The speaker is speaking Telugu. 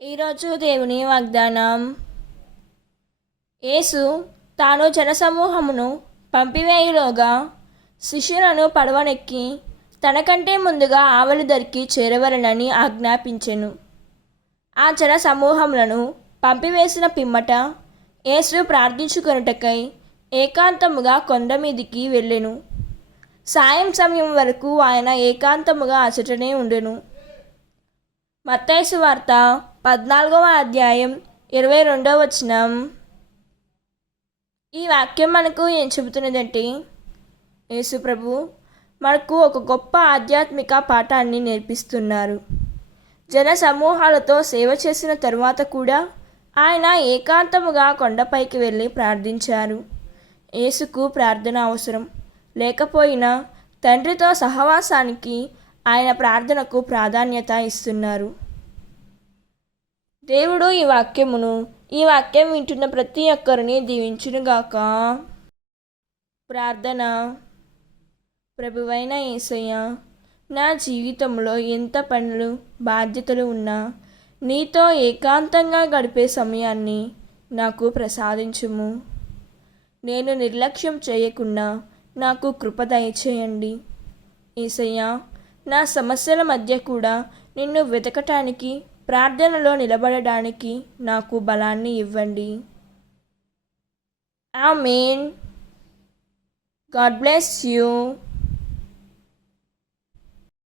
ఈరోజు దేవుని వాగ్దానం. యేసు తాను జనసమూహమును పంపివేయులోగా శిష్యులను పడవనెక్కి తనకంటే ముందుగా ఆవలి దరికి చేరవలనని ఆజ్ఞాపించెను. ఆ జన సమూహములను పంపివేసిన పిమ్మట యేసు ప్రార్థించుకొనుటకై ఏకాంతముగా కొండ మీదికి వెళ్ళెను. సాయం సమయం వరకు ఆయన ఏకాంతముగా అచటనే ఉండెను. మత్తయి సువార్త 14వ అధ్యాయం 22వ వచనం. ఈ వాక్యం మనకు ఏం చెబుతున్నదంటే, యేసు ప్రభు మనకు ఒక గొప్ప ఆధ్యాత్మిక పాఠాన్ని నేర్పిస్తున్నారు. జన సమూహాలతో సేవ చేసిన తరువాత కూడా ఆయన ఏకాంతముగా కొండపైకి వెళ్ళి ప్రార్థించారు. యేసుకు ప్రార్థన అవసరం లేకపోయినా తండ్రితో సహవాసానికి ఆయన ప్రార్థనకు ప్రాధాన్యత ఇస్తున్నారు. దేవుడు ఈ వాక్యం వింటున్న ప్రతి ఒక్కరిని దీవించునుగాక. ప్రార్థన. ప్రభువైన యేసయ్య, నా జీవితంలో ఎంత పనులు బాధ్యతలు ఉన్నా నీతో ఏకాంతంగా గడిపే సమయాన్ని నాకు ప్రసాదించుము. నేను నిర్లక్ష్యం చేయకుండా నాకు కృప దయచేయండి. యేసయ్య, నా సమస్యల మధ్య కూడా నిన్ను వెతకటానికి, ప్రార్థనలో నిలబడడానికి నాకు బలాన్ని ఇవ్వండి. ఆమేన్. God bless you.